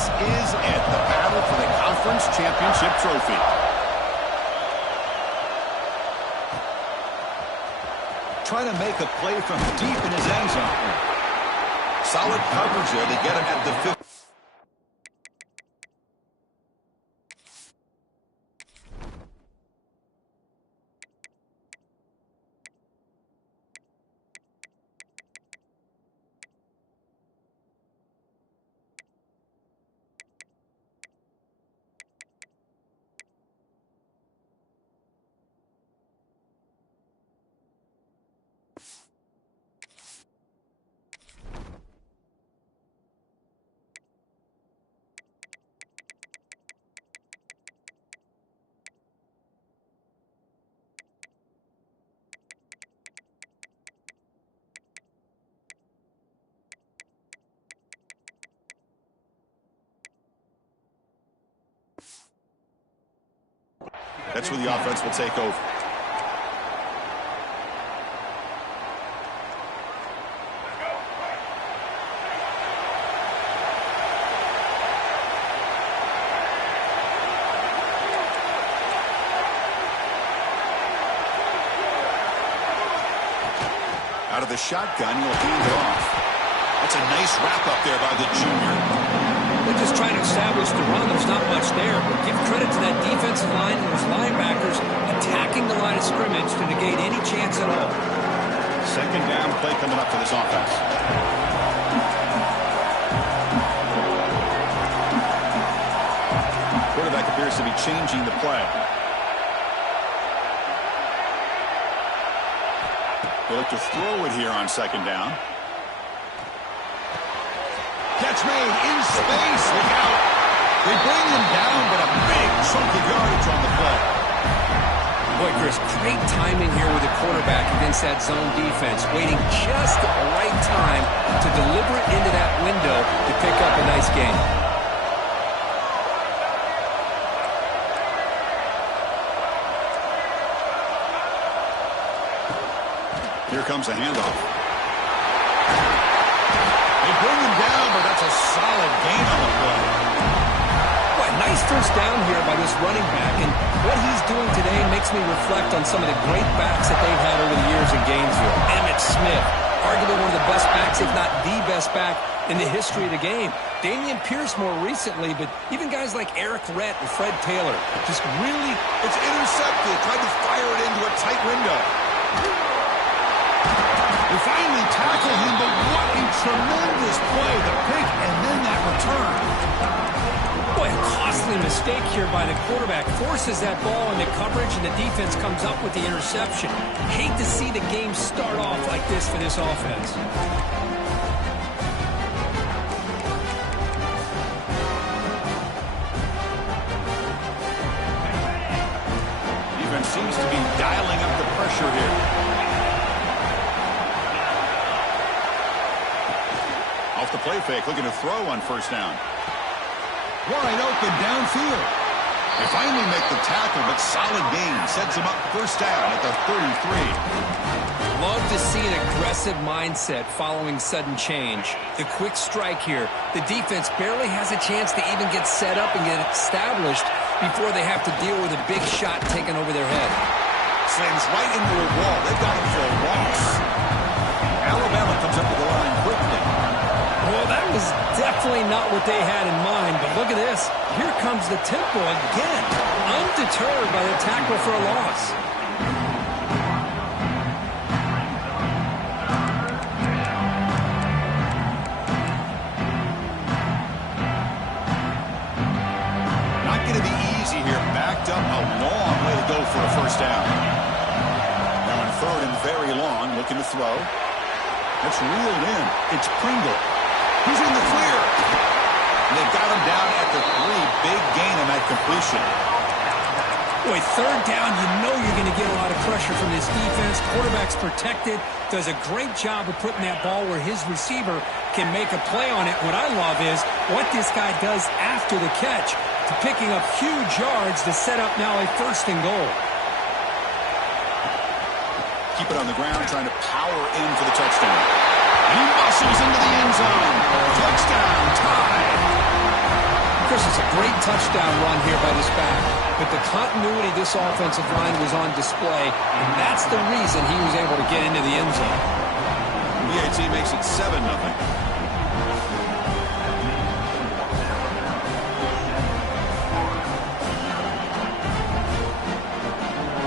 This is it, the battle for the conference championship trophy. Trying to make a play from deep in his end zone. Solid coverage there. They get him at the 50. That's where the offense will take over. Out of the shotgun, he'll hand it off. That's a nice wrap up there by the junior. They're just trying to establish the run. There's not much there. But give credit to that defensive line and those linebackers attacking the line of scrimmage to negate any chance at all. Second down play coming up for this offense. Quarterback appears to be changing the play. They look to throw it here on second down. Catch made in space. Look out. They bring him down, but a big chunk of yardage on the play. Boy, Chris, great timing here with the quarterback against that zone defense, waiting just at the right time to deliver it into that window to pick up a nice gain. Here comes a handoff. They bring him down, but that's a solid gain on the play. Boy, nice first down here by this running back, and what he's doing today makes me reflect on some of the great backs that they've had over the years in Gainesville. Emmitt Smith, arguably one of the best backs, if not the best back in the history of the game. Dameon Pierce more recently, but even guys like Eric Rhett and Fred Taylor just really... It's intercepted. Tried to fire it into a tight window. They finally tackle him, but what a tremendous play. The pick and then that return. Boy, a costly mistake here by the quarterback. Forces that ball into coverage, and the defense comes up with the interception. Hate to see the game start off like this for this offense. Defense seems to be dialing up the pressure here. Off the play fake, looking to throw on first down. Wide open downfield. They finally make the tackle, but solid gain. Sets them up first down at the 33. Love to see an aggressive mindset following sudden change. The quick strike here. The defense barely has a chance to even get set up and get established before they have to deal with a big shot taken over their head. Slams right into a wall. They've got him for a loss. Alabama comes up to the line quickly. Well, that was definitely not what they had in mind, but look at this. Here comes the tempo again, undeterred by the tackle for a loss. Not going to be easy here. Backed up a long way to go for a first down. Now on third and very long, looking to throw. That's reeled in. It's Pringle. He's in the clear. And they've got him down at the 3. Big gain on that completion. Boy, third down, you know you're going to get a lot of pressure from this defense. Quarterback's protected. Does a great job of putting that ball where his receiver can make a play on it. What I love is what this guy does after the catch to picking up huge yards to set up now a first and goal. Keep it on the ground, trying to power in for the touchdown. He muscles into the end zone. Touchdown, tie. forces a great touchdown run here by this back. But the continuity of this offensive line was on display, and that's the reason he was able to get into the end zone. BAT makes it 7-0.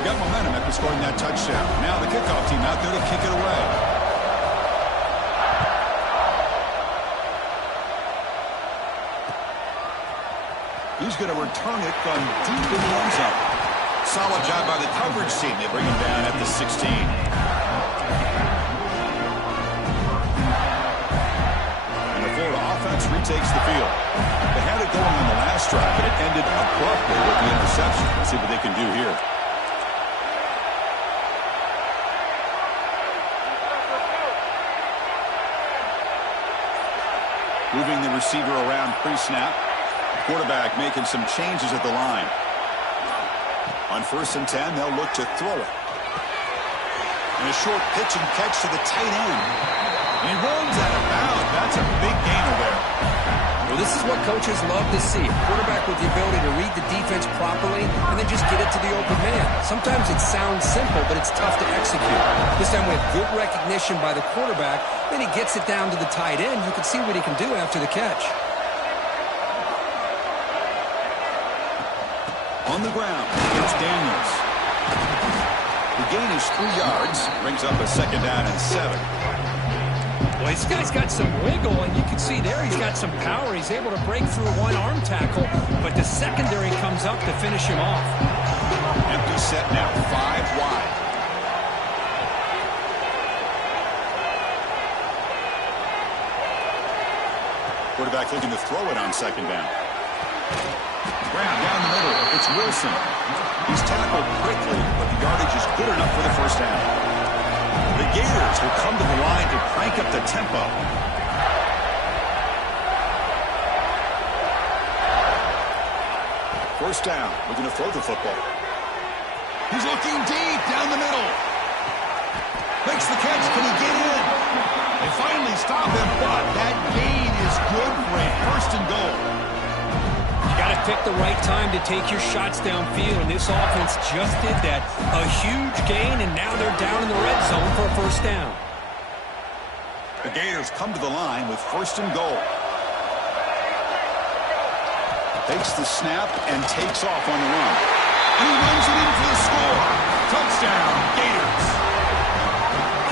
Got momentum after scoring that touchdown. Now the kickoff team out there to kick it away. He's going to return it from deep in the end zone. Solid job by the coverage team. They bring him down at the 16. And the Florida offense retakes the field. They had it going on the last drive, but it ended abruptly with the interception. Let's see what they can do here. Moving the receiver around pre-snap. Quarterback making some changes at the line. On 1st and 10, they'll look to throw it. And a short pitch and catch to the tight end. And he runs out of bounds. That's a big gainer there. Well, this is what coaches love to see. A quarterback with the ability to read the defense properly and then just get it to the open man. Sometimes it sounds simple, but it's tough to execute. This time we have good recognition by the quarterback. Then he gets it down to the tight end. You can see what he can do after the catch. On the ground, it's Daniels. The gain is 3 yards. Brings up a 2nd down and 7. Well, this guy's got some wiggle, and you can see there he's got some power. He's able to break through one arm tackle, but the secondary comes up to finish him off. Empty set now, 5 wide. Quarterback looking to throw it on 2nd down. Brown down the middle. It's Wilson. He's tackled quickly, but the yardage is good enough for the 1st down. The Gators will come to the line to crank up the tempo. First down. Looking to throw the football. He's looking deep down the middle. Makes the catch. Can he get in? They finally stop him, but that gain is good for a 1st and goal. You got to pick the right time to take your shots downfield, and this offense just did that. A huge gain, and now they're down in the red zone for a 1st down. The Gators come to the line with 1st and goal. Takes the snap and takes off on the run. And he runs it in for the score. Touchdown, Gators.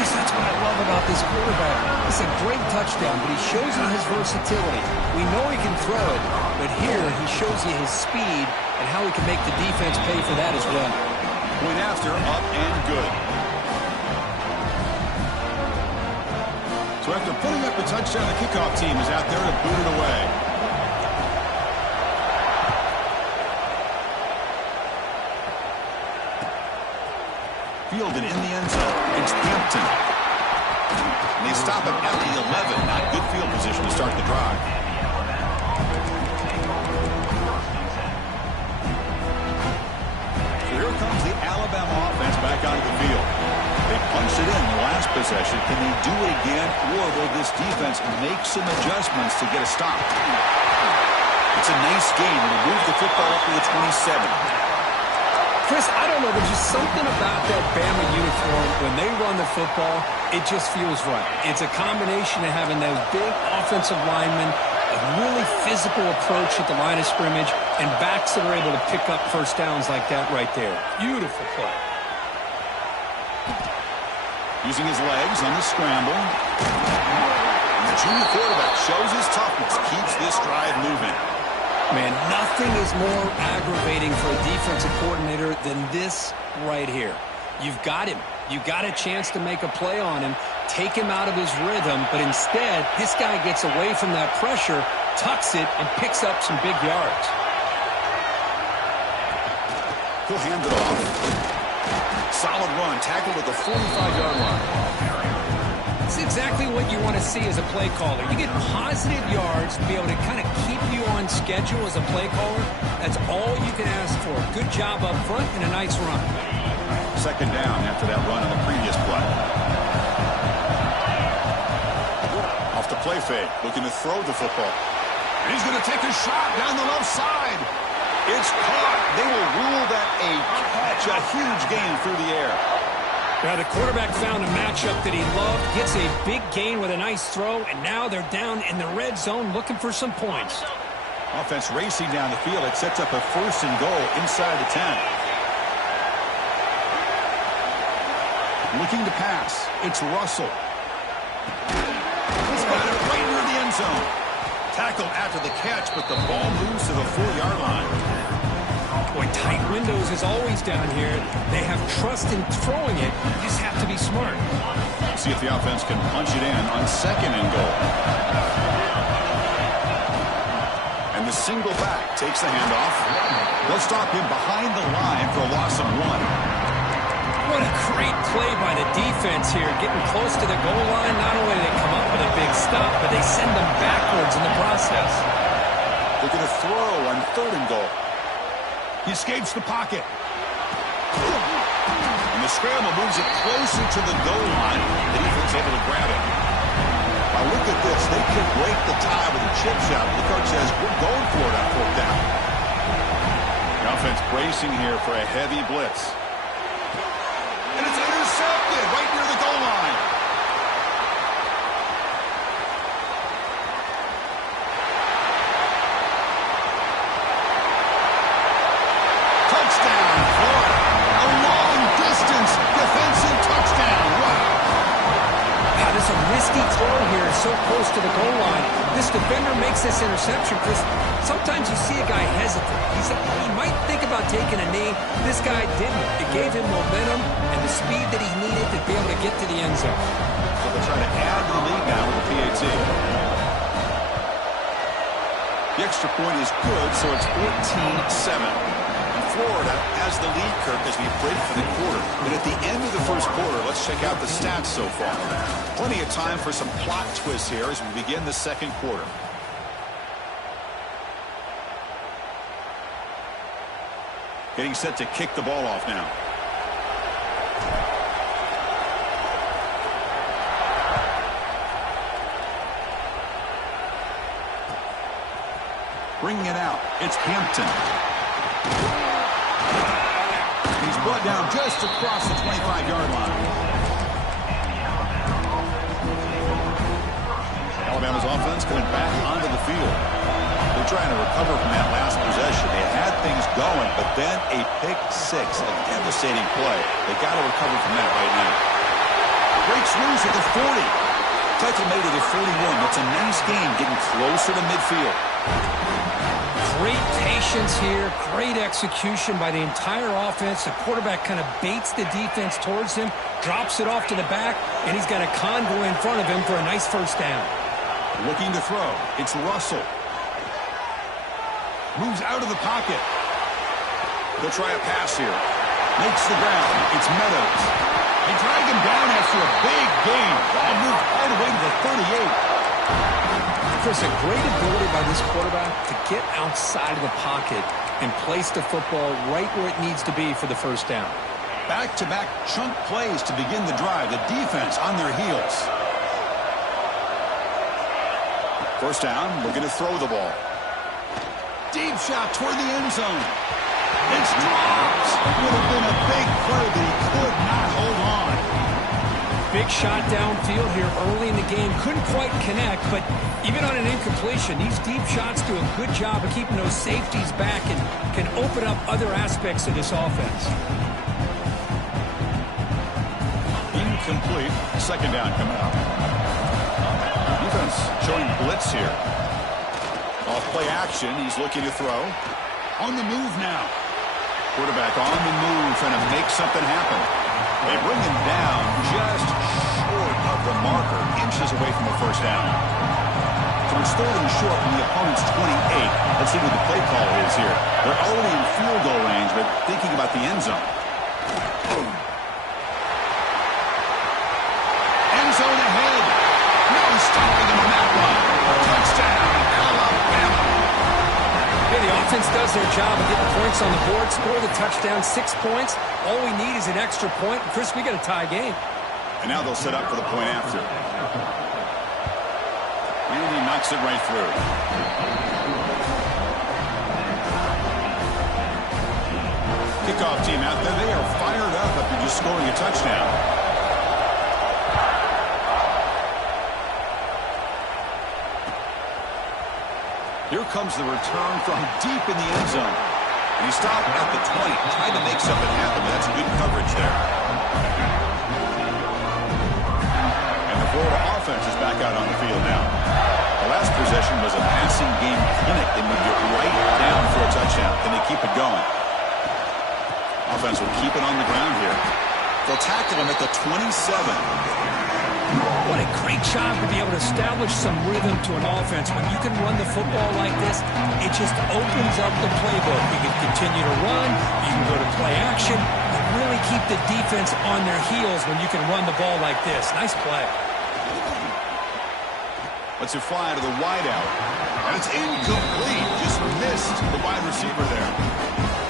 That's what I love about this quarterback. It's a great touchdown, but he shows you his versatility. We know he can throw it, but here he shows you his speed and how he can make the defense pay for that as well. Went after, up and good. So after putting up the touchdown, the kickoff team is out there to boot it away. Fielded in the end zone. It's Hampton. And they stop him at the 11. Not good field position to start the drive. So here comes the Alabama offense back onto the field. They punched it in the last possession. Can they do it again, or will this defense make some adjustments to get a stop? It's a nice game. They move the football up to the 27. Chris, I don't know. There's just something about that Bama uniform. When they run the football, it just feels right. It's a combination of having those big offensive linemen, a really physical approach at the line of scrimmage, and backs that are able to pick up 1st downs like that right there. Beautiful play. Using his legs on the scramble. And the junior quarterback shows his toughness, keeps this drive moving. Man, nothing is more aggravating for a defensive coordinator than this right here. You've got him. You've got a chance to make a play on him, take him out of his rhythm, but instead, this guy gets away from that pressure, tucks it, and picks up some big yards. He'll hand it off. Solid run, tackled at the 45-yard line. It's exactly what you want to see as a play caller. You get positive yards to be able to kind of keep you on schedule as a play caller. That's all you can ask for. Good job up front and a nice run. 2nd down after that run on the previous play. Off the play fake, looking to throw the football. And he's going to take a shot down the left side. It's caught. They will rule that a catch, a huge gain through the air. Now the quarterback found a matchup that he loved, gets a big gain with a nice throw, and now they're down in the red zone looking for some points. Offense racing down the field. It sets up a 1st and goal inside the 10. Looking to pass. It's Russell. He's got it right near the end zone. Tackled after the catch, but the ball moves to the 4-yard line. Boy, tight windows is always down here. They have trust in throwing it. You just have to be smart. See if the offense can punch it in on 2nd and goal. And the single back takes the handoff. They'll stop him behind the line for a loss of 1. What a great play by the defense here. Getting close to the goal line, not only do they come up with a big stop, but they send them backwards in the process. They're going to throw on 3rd and goal. He escapes the pocket. And the scramble moves it closer to the goal line. The defense able to grab it. Now look at this. They could break the tie with a chip shot. The coach says, we're going for it on 4th down. The offense bracing here for a heavy blitz. And it's intercepted right near the goal line. Touchdown, Florida. A long-distance defensive touchdown. Wow. Now, there's a risky throw here so close to the goal line. This defender makes this interception because sometimes you see a guy hesitate. He might think about taking a knee. This guy didn't. It gave him momentum and the speed that he needed to be able to get to the end zone. So they're trying to add to the lead now with the PAT. The extra point is good, so it's 14-7. Florida has the lead, Kirk, as we break for the quarter. But at the end of the 1st quarter, let's check out the stats so far. Plenty of time for some plot twists here as we begin the 2nd quarter. Getting set to kick the ball off now. Bringing it out. It's Hampton. He's brought down just across the 25-yard line. Alabama's offense coming back onto the field. They're trying to recover from that last possession. They had things going, but then a pick 6, a devastating play. They got to recover from that right now. Breaks loose at the 40. Title made it at 41. That's a nice game, getting closer to midfield. Great patience here, great execution by the entire offense. The quarterback kind of baits the defense towards him, drops it off to the back, and he's got a convoy in front of him for a nice 1st down. Looking to throw. It's Russell. Moves out of the pocket. They'll try a pass here. Makes the ground. It's Meadows. They drag him down after a big gain. Ball moved all the way to the 38. Chris, a great ability by this quarterback to get outside of the pocket and place the football right where it needs to be for the 1st down. Back-to-back chunk plays to begin the drive. The defense on their heels. 1st down, looking to throw the ball. Deep shot toward the end zone. It's dropped. Would have been a big play, but he could not hold on. Big shot downfield here early in the game. Couldn't quite connect, but even on an incompletion, these deep shots do a good job of keeping those safeties back and can open up other aspects of this offense. Incomplete. 2nd down coming up. Defense showing blitz here. Off play action. He's looking to throw. On the move now. Quarterback on the move, trying to make something happen. They bring him down just short of the marker, inches away from the 1st down. So it's 3rd and short from the opponent's 28. Let's see what the play call is here. They're already in field goal range, but thinking about the end zone. End zone ahead. No stopping him on that one. Touchdown, Alabama. Yeah, the offense does their job of getting points on the board, score the touchdown, 6 points. All we need is an extra point. Chris, we got a tie game. And now they'll set up for the point after. And he knocks it right through. Kickoff team out there. They are fired up after just scoring a touchdown. Here comes the return from deep in the end zone. And he stopped at the 20, trying to make something happen, but that's good coverage there. And the Florida offense is back out on the field now. The last possession was a passing game clinic. They moved it right down for a touchdown. Can they keep it going? Offense will keep it on the ground here. They'll tackle him at the 27. What a great job to be able to establish some rhythm to an offense. When you can run the football like this, it just opens up the playbook. You can continue to run. You can go to play action. You really keep the defense on their heels when you can run the ball like this. Nice play. Let's it fly to the wideout. And it's incomplete. Just missed the wide receiver there.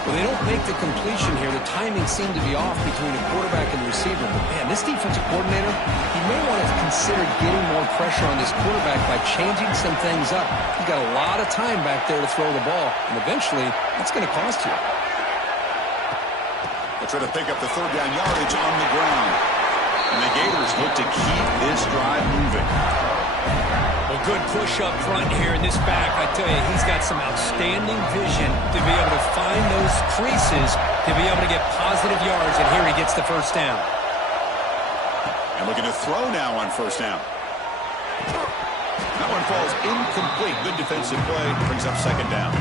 Well, they don't make the completion here. The timing seemed to be off between a quarterback and the receiver. But, man, this defensive coordinator, he may want to consider getting more pressure on this quarterback by changing some things up. He's got a lot of time back there to throw the ball, and eventually that's going to cost you. They'll try to pick up the third down yardage on the ground. And the Gators look to keep this drive moving. Well, good push up front here in this back. I tell you, he's got some outstanding vision to be able to find those creases, to be able to get positive yards, and here he gets the first down. And looking to throw now on first down. That one falls incomplete. Good defensive play. Brings up second down.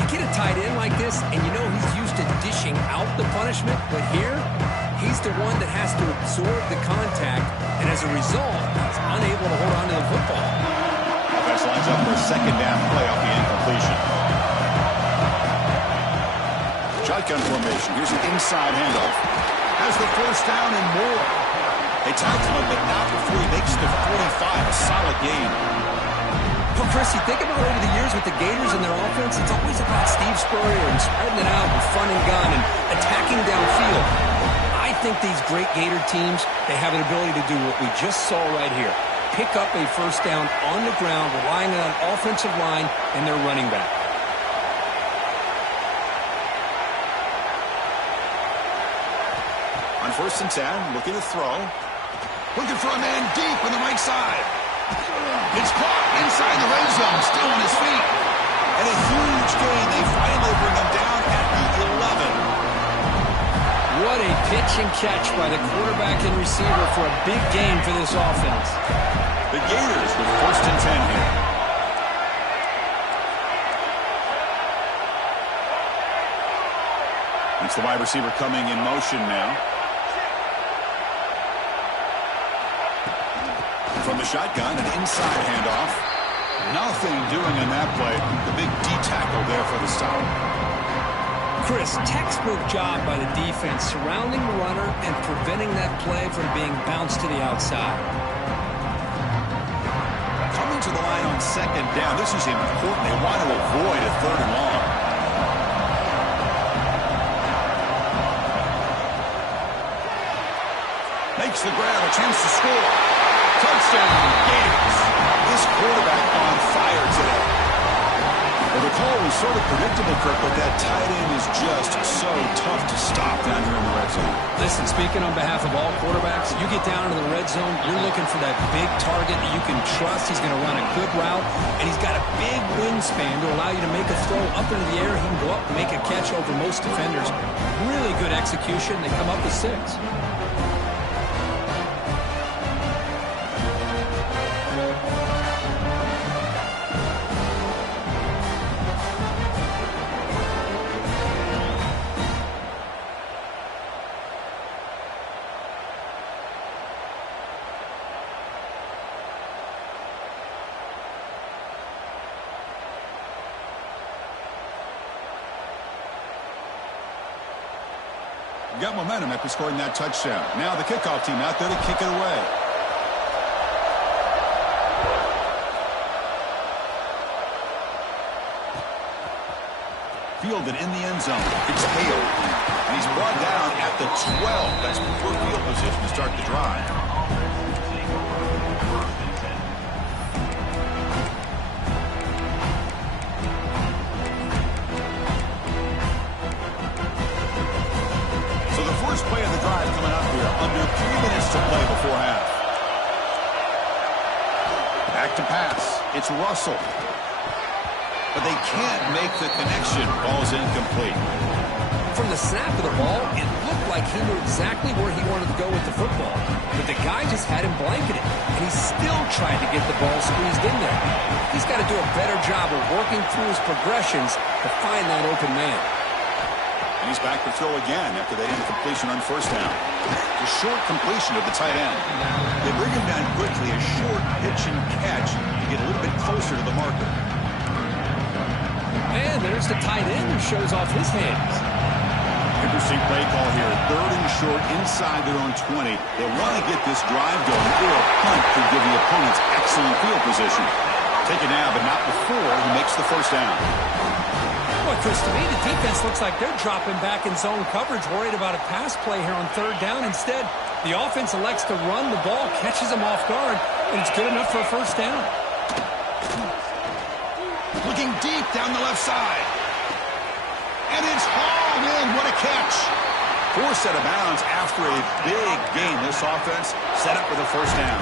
You get a tight end like this, and you know he's used to dishing out the punishment, but here, he's the one that has to absorb the contact, and as a result, he's unable to hold on to the football. Offense lines up for a second down play off the incompletion. Shotgun formation. Here's an inside handoff. Has the first down and more. They tackle him, but not before he makes the 45. A solid game. Well, Chris, you think about over the years with the Gators and their offense, it's always about Steve Spurrier and spreading it out with fun and gun and attacking downfield. I think these great Gator teams, they have an ability to do what we just saw right here. Pick up a first down on the ground, relying on an offensive line and their running back. On first and 10, looking to throw. Looking for a man deep on the right side. It's caught inside the red zone, still on his feet. And a huge gain. They finally bring him down at the 11. What a pitch and catch by the quarterback and receiver for a big gain for this offense. The Gators with first and 10 here. It's the wide receiver coming in motion now. From the shotgun, an inside handoff. Nothing doing on that play. The big D tackle there for the stop. Chris, textbook job by the defense surrounding the runner and preventing that play from being bounced to the outside. Coming to the line on second down. This is important. They want to avoid a third and long. Makes the grab, a chance to score. Touchdown, Gators. This quarterback on fire today. Well, the call was sort of predictable, Kirk, but that tight end is just so tough to stop down here in the red zone. Listen, speaking on behalf of all quarterbacks, you get down into the red zone, you're looking for that big target that you can trust. He's going to run a good route, and he's got a big wingspan to allow you to make a throw up into the air. He can go up and make a catch over most defenders. Really good execution. They come up with 6. Got momentum after scoring that touchdown. Now the kickoff team out there to kick it away. Fielded in the end zone. It's Hale. And he's brought down at the 12. That's poor field position to start the drive. first play of the drive coming up here. Under 3 minutes to play before half. Back to pass. It's Russell. But they can't make the connection. Ball's incomplete. From the snap of the ball, it looked like he knew exactly where he wanted to go with the football. But the guy just had him blanketed, and he still tried to get the ball squeezed in there. He's got to do a better job of working through his progressions to find that open man. And he's back to throw again after that incompletion on first down. The short completion of the tight end. They bring him down quickly, a short pitch and catch to get a little bit closer to the marker. And there's the tight end who shows off his hands. Interesting play call here. 3rd and short inside their own 20. They want to get this drive going, or a punt could give the opponents excellent field position. Take it now, but not before he makes the first down. Well, Chris, to me, the defense looks like they're dropping back in zone coverage, worried about a pass play here on 3rd down. Instead, the offense elects to run the ball, catches them off guard, and it's good enough for a first down. Looking deep down the left side. And it's hauled in. What a catch. Forced out of bounds after a big gain. This offense set up with a first down.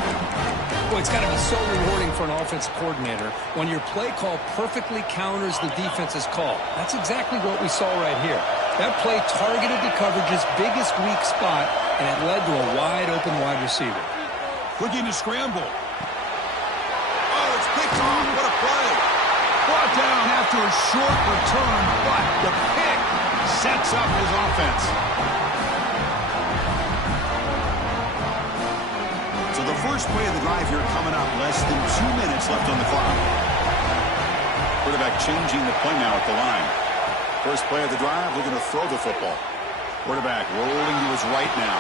Boy, it's got to be so rewarding for an offensive coordinator when your play call perfectly counters the defense's call. That's exactly what we saw right here. That play targeted the coverage's biggest weak spot, and it led to a wide-open wide receiver. Looking to scramble. Oh, it's picked off. What a play. Brought down after a short return, but the pick sets up his offense. So the first play of the drive here coming up. Less than 2 minutes left on the clock. Quarterback changing the play now at the line. First play of the drive, looking to throw the football. Quarterback rolling to his right now.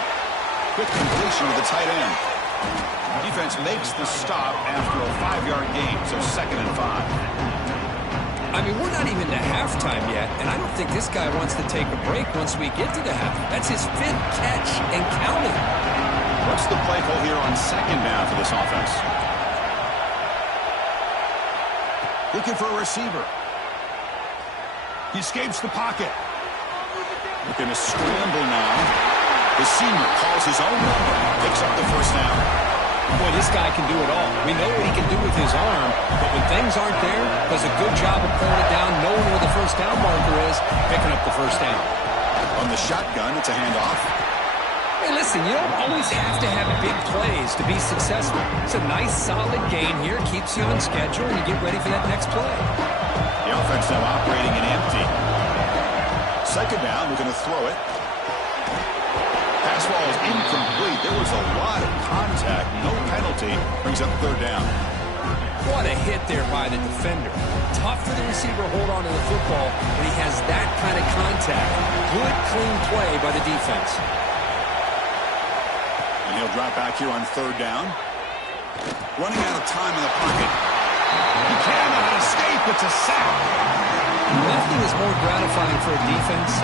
Quick completion to the tight end. Defense makes the stop after a 5-yard gain, so 2nd and 5. I mean, we're not even to halftime yet, and I don't think this guy wants to take a break once we get to the half. That's his 5th catch and counting. What's the play call here on 2nd down for this offense? Looking for a receiver. He escapes the pocket. Looking to scramble now. The senior calls his own number. Picks up the first down. Boy, this guy can do it all. We know what he can do with his arm, but when things aren't there, does a good job of pulling it down, knowing where the first down marker is, picking up the first down. On the shotgun, it's a handoff. Hey, listen, you don't always have to have big plays to be successful. It's a nice, solid gain here, keeps you on schedule, and you get ready for that next play. The offense now operating in empty. 2nd down, we're going to throw it. Pass ball is incomplete. There was a lot of contact. No penalty. Brings up 3rd down. What a hit there by the defender. Tough for the receiver to hold on to the football when he has that kind of contact. Good, clean play by the defense. And he'll drop back here on 3rd down. Running out of time in the pocket. He cannot escape. It's a sack. Nothing is more gratifying for a defense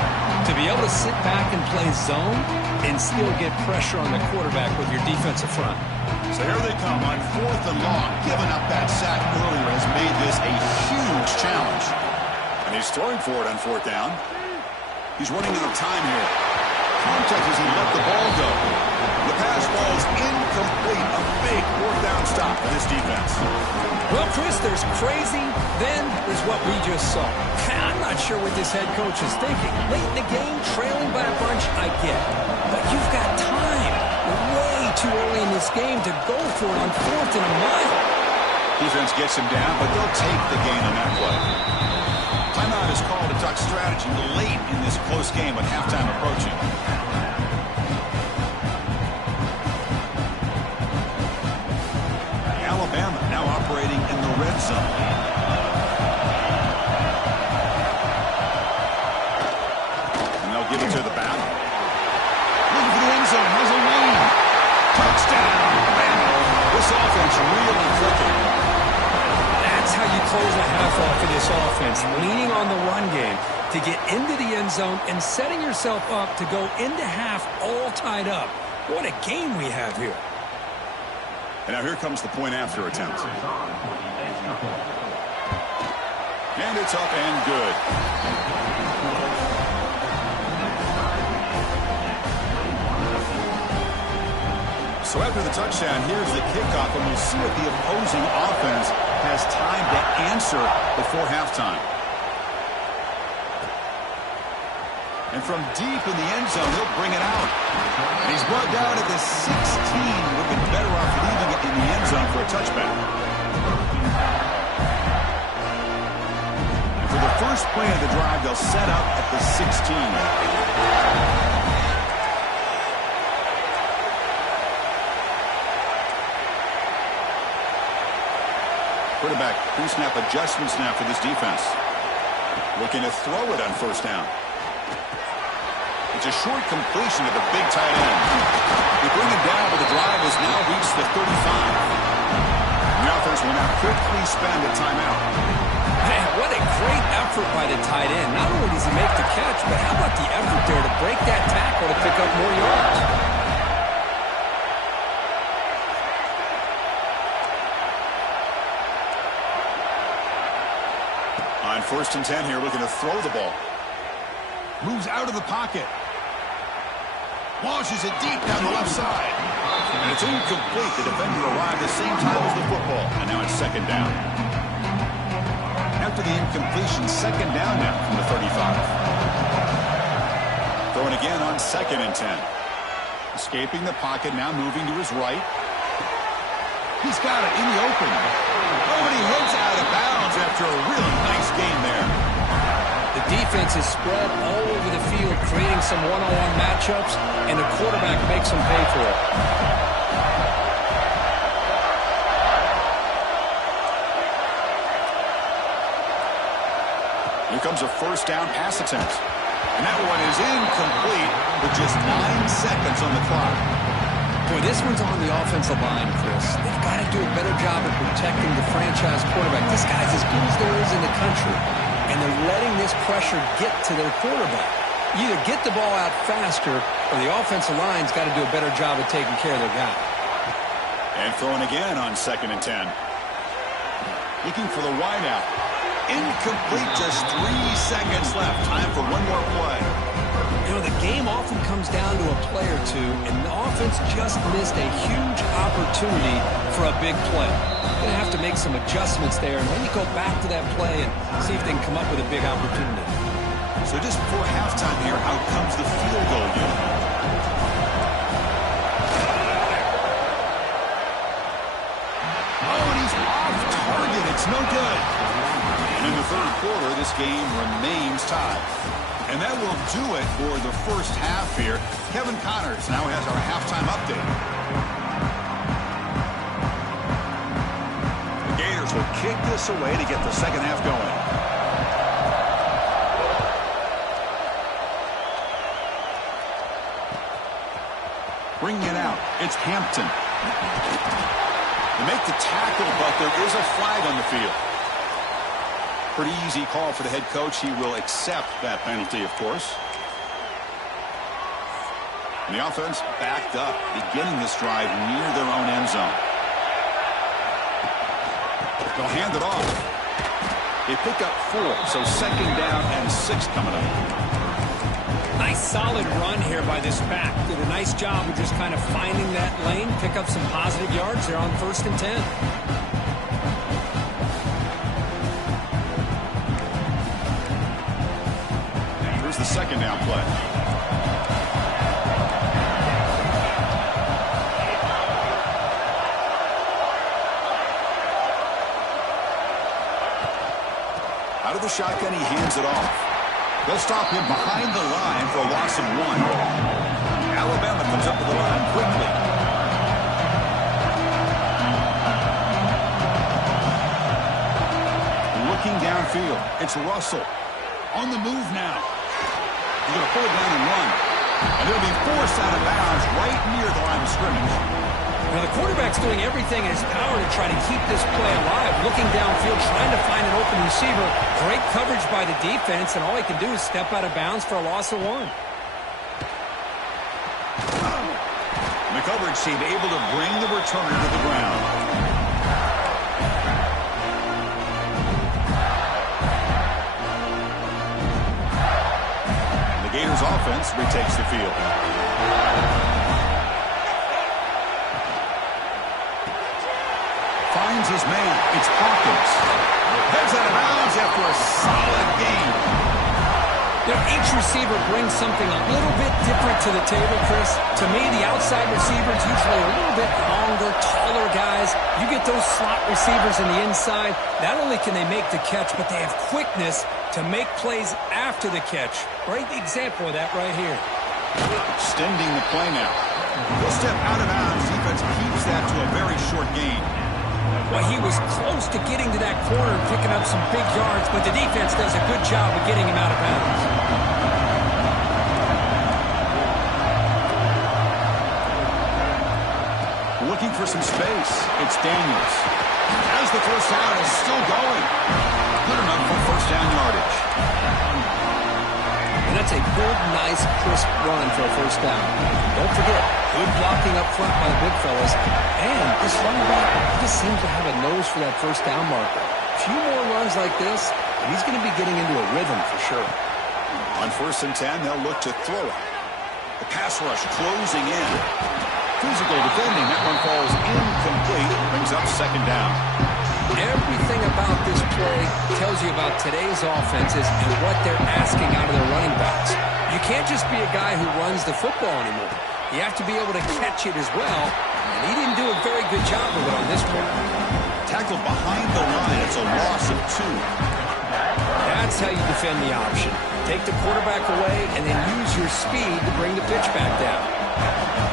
to be able to sit back and play zone and still get pressure on the quarterback with your defensive front. So here they come on 4th and long. Giving up that sack earlier has made this a huge challenge. And he's throwing for it on 4th down. He's running out of time here. Contact as he let the ball go. The pass ball is incomplete. A big 4th down stop for this defense. Well, Chris, there's crazy, then there's what we just saw. I'm not sure what this head coach is thinking. Late in the game, trailing by a bunch, I get it. But you've got time. Way too early in this game to go for it on 4th and a mile. Defense gets him down, but they'll take the gain on that play. Timeout is called to talk strategy late in this close game with halftime approaching. Alabama now operating in the red zone. And they'll give it to the back. Looking for the end zone. Has a lane. Touchdown. Bama. This offense really clicking. That's how you close a half off of this offense, leaning on the run game to get into the end zone and setting yourself up to go into half all tied up. What a game we have here. And now here comes the point after attempt. And it's up and good. So after the touchdown, here's the kickoff, and we'll see if the opposing offense has time to answer before halftime. And from deep in the end zone, he'll bring it out. And he's brought down at the 16, looking better off leaving it in the end zone for a touchback. And for the first play of the drive, they'll set up at the 16. Quarterback, pre-snap adjustments now for this defense. Looking to throw it on first down. It's a short completion to the big tight end. They bring him down, but the drive has now reached the 35. The offense will now quickly spend a timeout. Man, what a great effort by the tight end. Not only does he make the catch, but how about the effort there to break that tackle to pick up more yards? On 1st and 10 here, looking to throw the ball. Moves out of the pocket. Launches it deep down the left side. And it's incomplete. The defender arrived the same time as the football. And now it's 2nd down. After the incompletion, 2nd down now from the 35. Throwing again on 2nd and 10. Escaping the pocket, now moving to his right. He's got it in the open. Oh, and he heads out of bounds after a really nice game there. The defense is spread all over the field, creating some one-on-one matchups, and the quarterback makes them pay for it. Here comes a 1st down pass attempt. And that one is incomplete with just 9 seconds on the clock. Boy, this one's on the offensive line, Chris. They've got to do a better job of protecting the franchise quarterback. This guy's as good as there is in the country, and they're letting this pressure get to their quarterback. You either get the ball out faster, or the offensive line's got to do a better job of taking care of their guy. And throwing again on 2nd and 10. Looking for the wideout. Incomplete, just 3 seconds left. Time for one more play. You know, the game often comes down to a play or two, and the offense just missed a huge opportunity for a big play. They're going to have to make some adjustments there and maybe go back to that play and see if they can come up with a big opportunity. So just before halftime here, out comes the field goal unit. Oh, and he's off target. It's no good. And in the 3rd quarter, this game remains tied. And that will do it for the first half here. Kevin Connors now has our halftime update. The Gators will kick this away to get the second half going. Bringing it out, it's Hampton. They make the tackle, but there is a flag on the field. Pretty easy call for the head coach. He will accept that penalty, of course. And the offense backed up, beginning this drive near their own end zone. They'll hand it off. They pick up 4, so 2nd down and 6 coming up. Nice solid run here by this back. Did a nice job of just kind of finding that lane, pick up some positive yards there on 1st and 10. The 2nd down play. Out of the shotgun, he hands it off. They'll stop him behind the line for a loss of 1. Alabama comes up to the line quickly. Looking downfield, it's Russell. On the move now. He's going to pull it down and run. And he'll be forced out of bounds right near the line of scrimmage. Now, the quarterback's doing everything in his power to try to keep this play alive. Looking downfield, trying to find an open receiver. Great coverage by the defense, and all he can do is step out of bounds for a loss of 1. And the coverage team able to bring the returner to the ground. Gators offense retakes the field. is made. It's Hawkins. Heads out of bounds after a solid gain. Each receiver brings something a little bit different to the table, Chris. To me, the outside receivers usually a little bit longer, taller guys. You get those slot receivers in the inside. Not only can they make the catch, but they have quickness to make plays after the catch. Great example of that right here. Extending the play now. He'll step out of bounds. Defense keeps that to a very short gain. Well, he was close to getting to that corner and picking up some big yards, but the defense does a good job of getting him out of bounds. Looking for some space. It's Daniels. As the first down is still going. Good enough for first down yardage. And that's a good, nice, crisp run for a first down. Don't forget, good blocking up front by the big fellas. And this running back just seems to have a nose for that first down marker. A few more runs like this, and he's going to be getting into a rhythm for sure. On 1st and 10, they'll look to throw it. The pass rush closing in. Physical defending. That one falls incomplete. Brings up second down. Everything about this play tells you about today's offenses and what they're asking out of their running backs. You can't just be a guy who runs the football anymore. You have to be able to catch it as well, and he didn't do a very good job of it on this play. Tackled behind the line. It's a loss of 2. That's how you defend the option. Take the quarterback away and then use your speed to bring the pitch back down.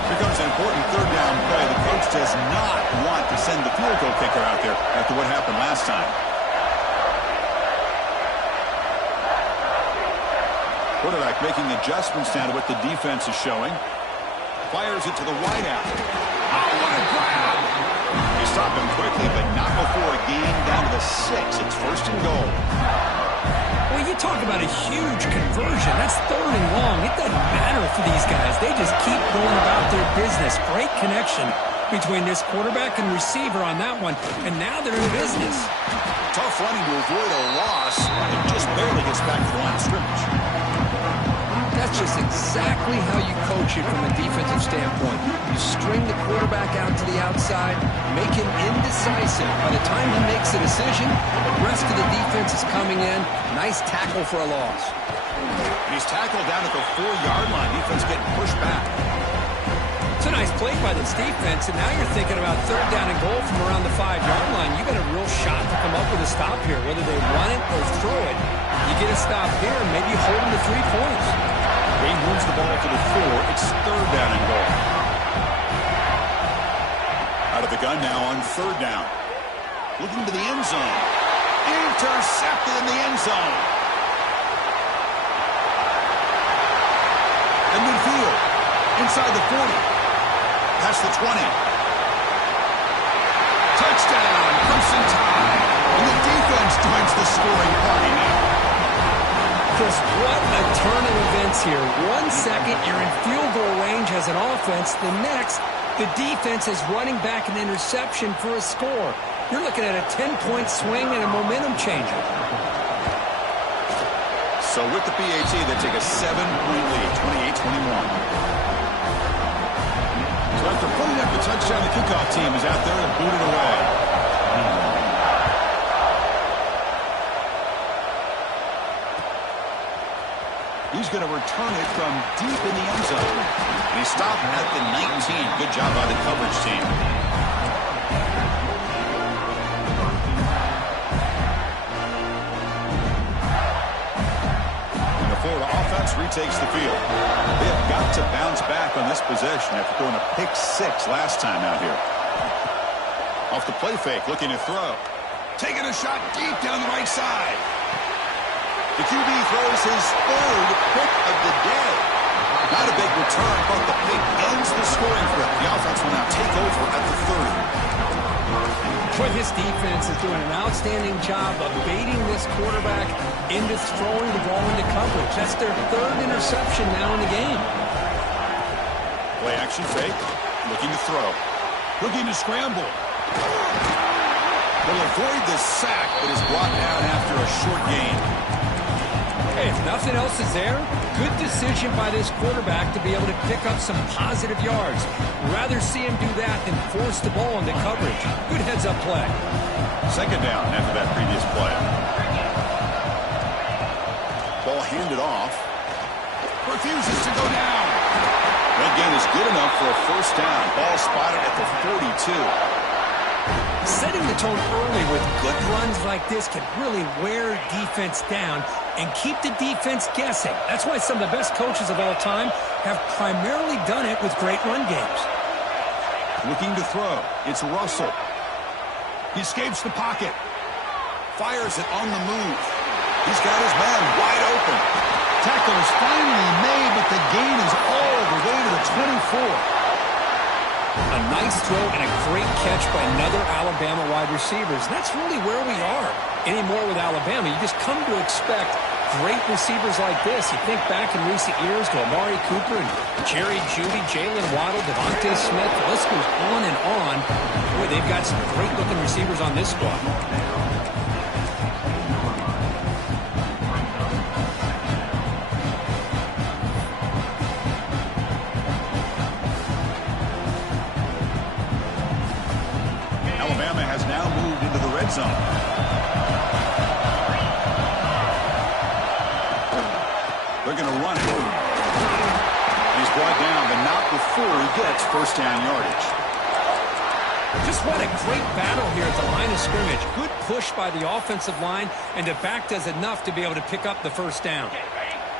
Here comes an important third down play. The coach does not want to send the field goal kicker out there after what happened last time. Quarterback making adjustments now to what the defense is showing. Fires it to the wideout. Oh, what a grab! They stop him quickly, but not before a gain down to the 6. It's first and goal. Well, you talk about a huge conversion. That's 3rd and long. It doesn't matter for these guys. They just keep going about their business. Great connection between this quarterback and receiver on that one. And now they're in business. Tough running to avoid a loss. It just barely gets back to the line of scrimmage. That's just exactly how you coach it from a defensive standpoint. You string the quarterback out to the outside, make him indecisive. By the time he makes a decision, the rest of the defense is coming in. Nice tackle for a loss. He's tackled down at the 4-yard line. Defense getting pushed back. It's a nice play by this defense, and now you're thinking about 3rd down and goal from around the 5-yard line. You got a real shot to come up with a stop here, whether they run it or throw it. You get a stop here, maybe you hold them to 3 points. He moves the ball to the 4. It's 3rd down and goal. Out of the gun now on 3rd down. Looking to the end zone. Intercepted in the end zone. And midfield. Inside the 40. Past the 20. Touchdown. Crimson Tide. And the defense joins the scoring party now. Chris, what a turn of events here. 1 second, you're in field goal range as an offense. The next, the defense is running back an interception for a score. You're looking at a 10-point swing and a momentum changer. So with the PAT, they take a 7-point lead, 28-21. So after putting up the touchdown, the kickoff team is out there and booted away. He's going to return it from deep in the end zone. And he stopped at the 19. Good job by the coverage team. And the Florida offense retakes the field. They have got to bounce back on this possession after throwing a pick-6 last time out here. Off the play fake, looking to throw. Taking a shot deep down the right side. The QB throws his 3rd pick of the day. Not a big return, but the pick ends the scoring for it. The offense will now take over at the 30. But his defense is doing an outstanding job of baiting this quarterback into throwing the ball into coverage. That's their 3rd interception now in the game. Play action fake. Looking to throw. Looking to scramble. Will avoid the sack, but is brought down after a short gain. Hey, if nothing else is there, good decision by this quarterback to be able to pick up some positive yards. Rather see him do that than force the ball into coverage. Good heads-up play. Second down after that previous play. Ball handed off. Refuses to go down. That gain is good enough for a first down. Ball spotted at the 42. Setting the tone early with good runs like this can really wear defense down and keep the defense guessing. That's why some of the best coaches of all time have primarily done it with great run games. Looking to throw. It's Russell. He escapes the pocket. Fires it on the move. He's got his man wide open. Tackle is finally made, but the gain is all the way to the 24. A nice throw and a great catch by another Alabama wide receivers. That's really where we are anymore with Alabama. You just come to expect great receivers like this. You think back in recent years to Amari Cooper and Jerry Jeudy, Jalen Waddle, Devontae Smith. The list goes on and on. Boy, they've got some great-looking receivers on this squad. Zone. They're going to run it. He's brought down, but not before he gets first down yardage. Just what a great battle here at the line of scrimmage. Good push by the offensive line, and the back does enough to be able to pick up the first down.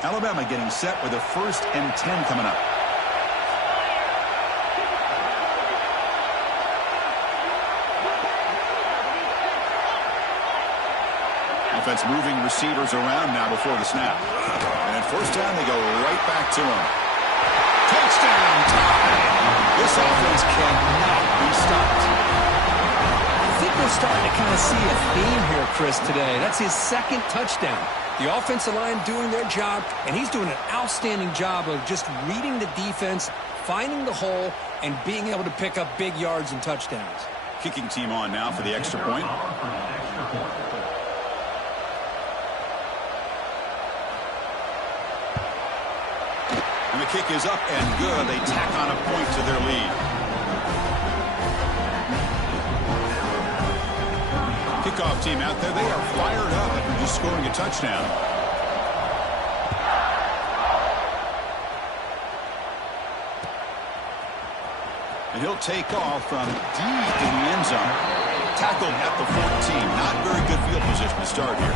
Alabama getting set with a 1st and 10 coming up. Offense moving receivers around now before the snap. And at first down, they go right back to him. Touchdown time! This offense cannot be stopped. I think we're starting to kind of see a theme here, Chris, today. That's his 2nd touchdown. The offensive line doing their job, and he's doing an outstanding job of just reading the defense, finding the hole, and being able to pick up big yards and touchdowns. Kicking team on now for the extra point. And the kick is up and good. They tack on a point to their lead. Kickoff team out there. They are fired up after just scoring a touchdown. And he'll take off from deep in the end zone. Tackled at the 14. Not very good field position to start here.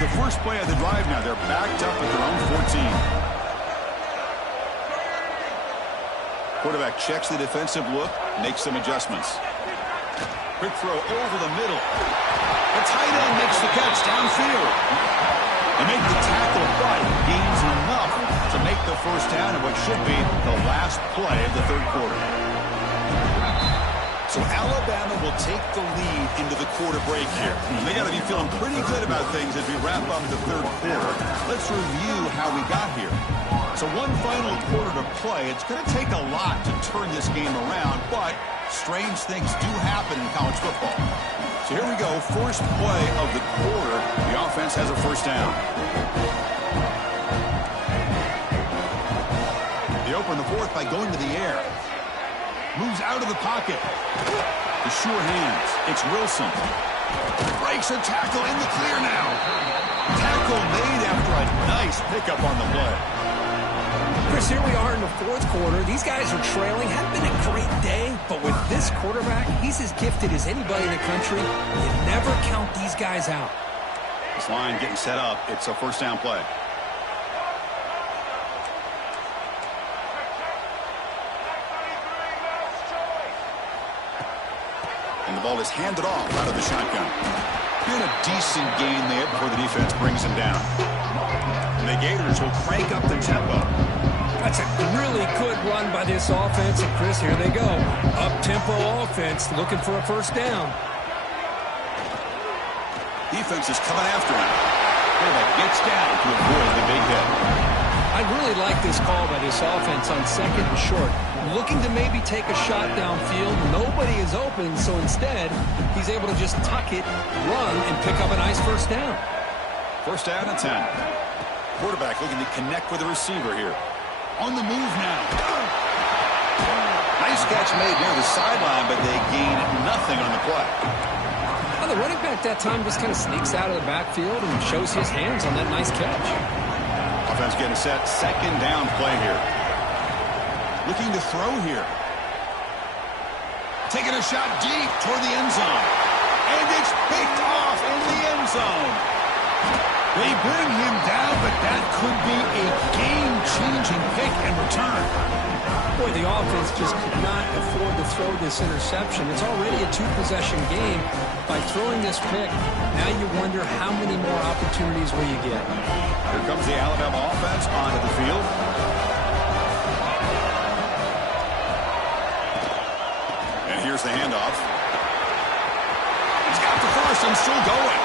The first play of the drive now. They're backed up at their own 14. Quarterback checks the defensive look, makes some adjustments. Quick throw over the middle. The tight end makes the catch downfield. They make the tackle, but gains enough to make the first down in what should be the last play of the third quarter. So Alabama will take the lead into the quarter break here. They got to be feeling pretty good about things as we wrap up the third quarter. Let's review how we got here. So one final quarter to play. It's going to take a lot to turn this game around, but strange things do happen in college football. So here we go. First play of the quarter. The offense has a first down. They open the fourth by going to the air. Moves out of the pocket. The sure hands. It's Wilson. Breaks a tackle in the clear now. Tackle made after a nice pickup on the play. Chris, here we are in the fourth quarter. These guys are trailing. Hadn't been a great day, but with this quarterback, he's as gifted as anybody in the country. You never count these guys out. This line getting set up. It's a first down play. And the ball is handed off out of the shotgun. Been a decent gain there before the defense brings him down. And the Gators will crank up the tempo. That's a really good run by this offense. And, Chris, here they go. Up-tempo offense looking for a first down. Defense is coming after him. Quarterback gets down to avoid the big hit. I'd really really like this call by this offense on second and short. Looking to maybe take a shot downfield. Nobody is open, so instead, he's able to just tuck it, run, and pick up a nice first down. First down and 10. Quarterback looking to connect with the receiver here. On the move now. Nice catch made near the sideline, but they gain nothing on the play. Well, the running back that time just kind of sneaks out of the backfield and shows his hands on that nice catch. Offense getting set. Second down play here. Looking to throw here. Taking a shot deep toward the end zone. And it's picked off in the end zone. They bring him down, but that could be a game-changing pick and return. Boy, the offense just could not afford to throw this interception. It's already a two-possession game. By throwing this pick, now you wonder how many more opportunities will you get. Here comes the Alabama offense onto the field. And here's the handoff. He's got the first and still going.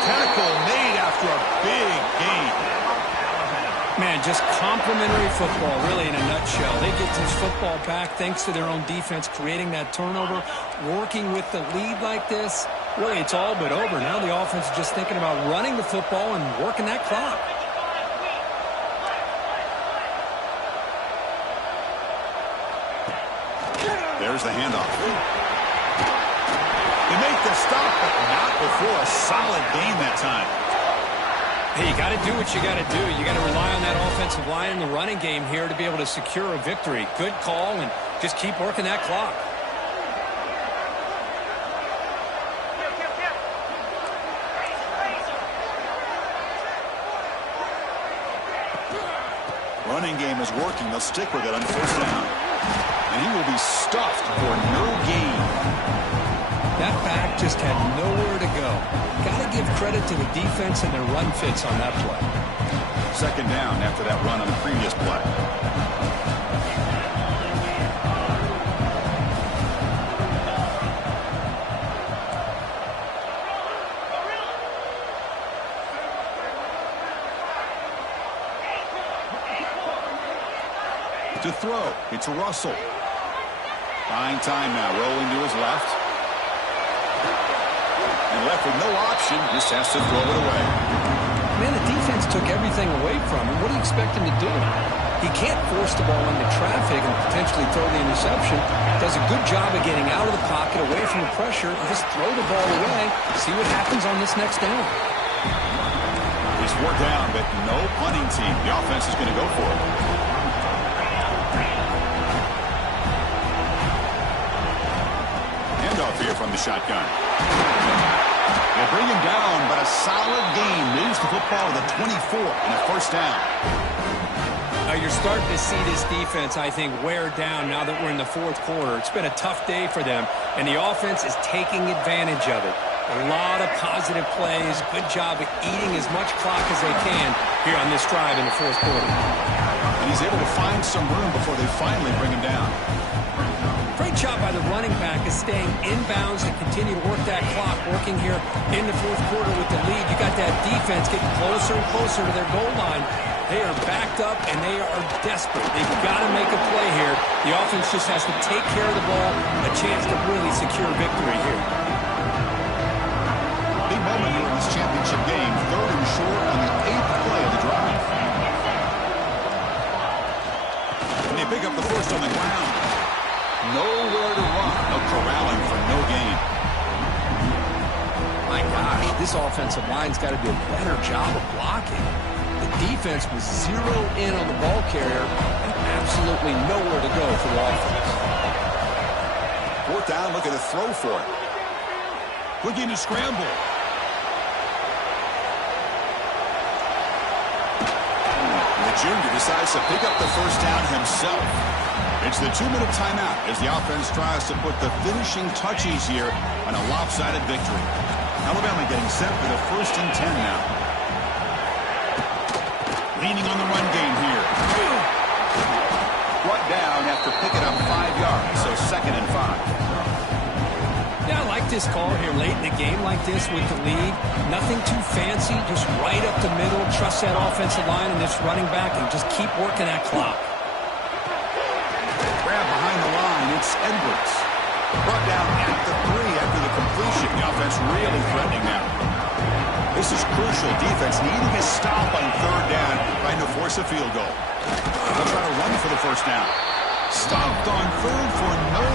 Tackle made after a big gain. Man, just complimentary football, really, in a nutshell. They get this football back thanks to their own defense, creating that turnover, working with the lead like this. Really, it's all but over. Now the offense is just thinking about running the football and working that clock. There's the handoff. They make the stop, but not before a solid gain that time. Hey, you got to do what you got to do. You got to rely on that offensive line and the running game here to be able to secure a victory. Good call, and just keep working that clock. Running game is working. They'll stick with it on first down. And he will be stuffed for no gain. That back just had nowhere to go. Got to give credit to the defense and their run fits on that play. Second down after that run on the previous play. To throw, it's Russell. Buying time now, rolling to his left. And left with no option, just has to throw it away. Man, the defense took everything away from him. What do you expect him to do? He can't force the ball into traffic and potentially throw the interception. Does a good job of getting out of the pocket, away from the pressure, and just throw the ball away. See what happens on this next down. He's 4 down, but no punting team. The offense is going to go for it. Handoff here from the shotgun. They bring him down, but a solid gain moves the football to the 24 and a first down. You're starting to see this defense, I think, wear down now that we're in the fourth quarter. It's been a tough day for them, and the offense is taking advantage of it. A lot of positive plays. Good job of eating as much clock as they can here on this drive in the fourth quarter. And he's able to find some room before they finally bring him down. Great job by the running back is staying inbounds to continue to work that clock, working here in the fourth quarter with the lead. You got that defense getting closer and closer to their goal line. They are backed up, and they are desperate. They've got to make a play here. The offense just has to take care of the ball, a chance to really secure victory here. Big moment here in this championship game. 3rd and short on the 8th play of the drive. And they pick up the first on the ground. Nowhere to run. They'll corral him for no gain. My gosh, this offensive line's got to do a better job of blocking. The defense was zeroed in on the ball carrier and absolutely nowhere to go for the offense. 4th down, look at the throw for it. Looking to scramble. The junior decides to pick up the first down himself. It's the 2-minute timeout as the offense tries to put the finishing touches here on a lopsided victory. Alabama getting set for the 1st and 10 now. Leaning on the run game here. Brought down after picking up 5 yards, so 2nd and 5. Yeah, I like this call here late in the game like this with the lead. Nothing too fancy, just right up the middle. Trust that offensive line and this running back and just keep working that clock. Grab behind the line. It's Edwards. Brought down at the 3 after the completion. The offense really threatening now. This is crucial. Defense needing a stop on 3rd down, trying to force a field goal. They'll try to run for the 1st down. Stopped on 3rd for no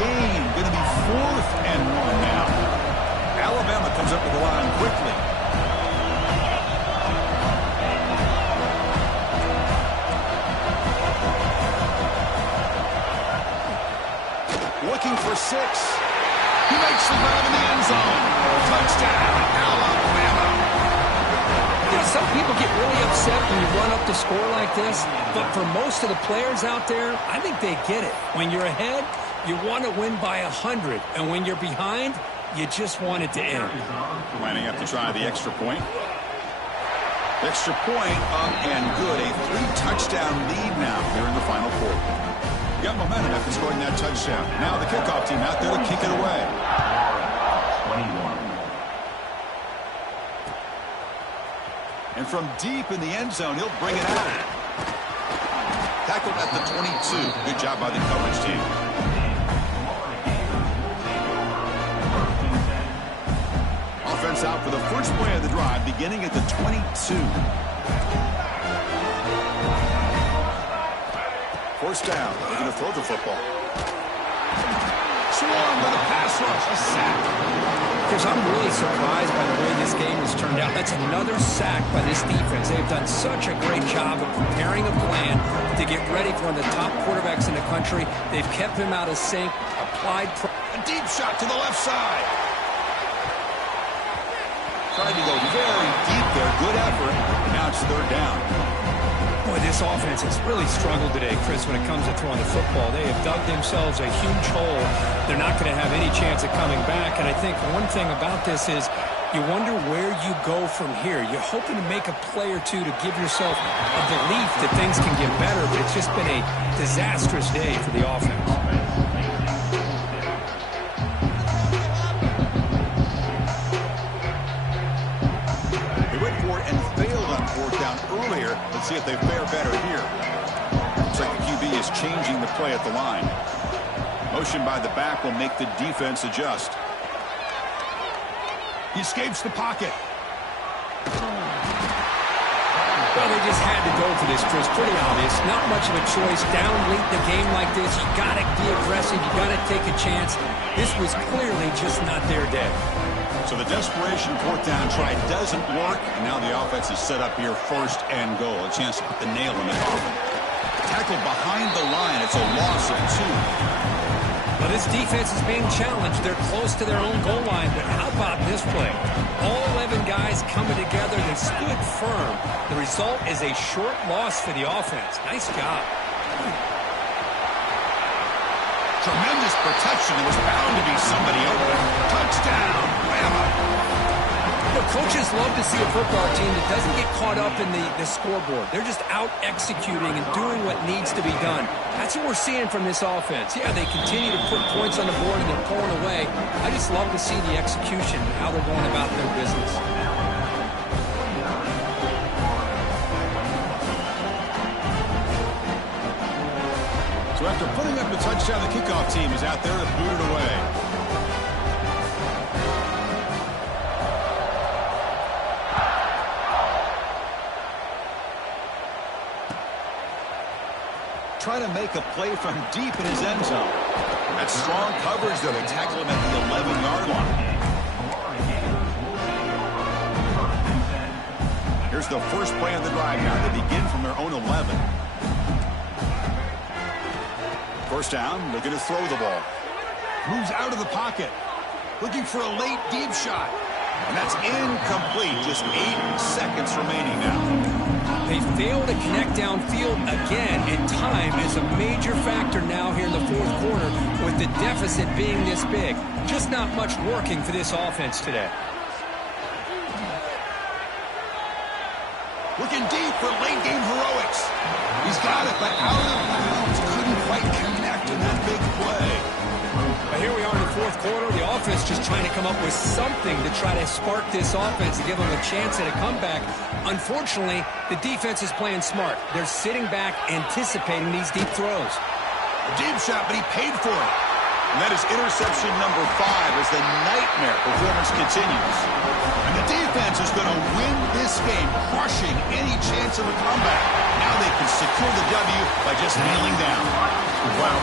gain. Going to be 4th and 1 now. Alabama comes up with the line quickly. Looking for 6. He makes the grab in the end zone. Touchdown, Alabama. You know, some people get really upset when you run up the score like this, but for most of the players out there, I think they get it. When you're ahead, you want to win by 100, and when you're behind, you just want it to end. Lining up to try the extra point. Extra point up and good. A 3-touchdown lead now here in the final quarter. Got momentum after scoring that touchdown. Now the kickoff team out there to kick it away. 21. And from deep in the end zone, he'll bring it out. Tackled at the 22. Good job by the coverage team. Offense out for the first play of the drive, beginning at the 22. 1st down. They're going to throw the football. Swarm with a pass rush. A sack. Because I'm really surprised by the way this game has turned out. That's another sack by this defense. They've done such a great job of preparing a plan to get ready for one of the top quarterbacks in the country. They've kept him out of sync, applied a deep shot to the left side. Tried to go very deep there. Good effort. Now it's 3rd down. Boy, this offense has really struggled today, Chris, when it comes to throwing the football. They have dug themselves a huge hole. They're not going to have any chance of coming back. And I think one thing about this is you wonder where you go from here. You're hoping to make a play or two to give yourself a belief that things can get better, but it's just been a disastrous day for the offense. Earlier. Let's see if they fare better here. Looks like the QB is changing the play at the line. Motion by the back will make the defense adjust. He escapes the pocket. Well, they just had to go for this, Chris. Pretty obvious. Not much of a choice. Down late in the game like this, you got to be aggressive. You got to take a chance. This was clearly just not their day. So the desperation 4th down try doesn't work. And now the offense is set up here 1st and goal. A chance to put the nail in the coffin. Tackled behind the line. It's a loss of 2. Well, this defense is being challenged. They're close to their own goal line. But how about this play? All 11 guys coming together. They stood firm. The result is a short loss for the offense. Nice job. Tremendous protection. There was bound to be somebody open. Touchdown, Bama. Look, coaches love to see a football team that doesn't get caught up in the scoreboard. They're just out executing and doing what needs to be done. That's what we're seeing from this offense. Yeah, they continue to put points on the board and they're pulling away. I just love to see the execution, how they're going about their business. So after putting up a touchdown, the kickoff team is out there to boot it away. Trying to make a play from deep in his end zone. That's strong coverage, though. They tackle him at the 11-yard line. Here's the first play of the drive now. They begin from their own 11. First down, looking to throw the ball. Moves out of the pocket. Looking for a late deep shot. And that's incomplete. Just 8 seconds remaining now. They fail to connect downfield again, and time is a major factor now here in the 4th quarter with the deficit being this big. Just not much working for this offense today. Looking deep for late-game heroics. He's got it, but out of bounds. Couldn't quite connect in that big play. But here we are in the 4th fourth quarter, the offense just trying to come up with something to try to spark this offense and give them a chance at a comeback. Unfortunately, the defense is playing smart. They're sitting back, anticipating these deep throws. A deep shot, but he paid for it. And that is interception number 5 as the nightmare performance continues. And the defense is going to win this game, crushing any chance of a comeback. Now they can secure the W by just kneeling down. Wow.